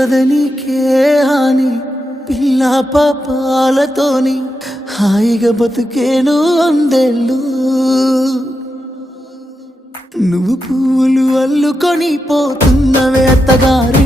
ఉండదనికే హాని పిల్ల పాపాలతోని హాయిగా బతుకేను వందేళ్ళు నువ్వు పూలు అల్లుకొని పోతున్నవే అత్తగారు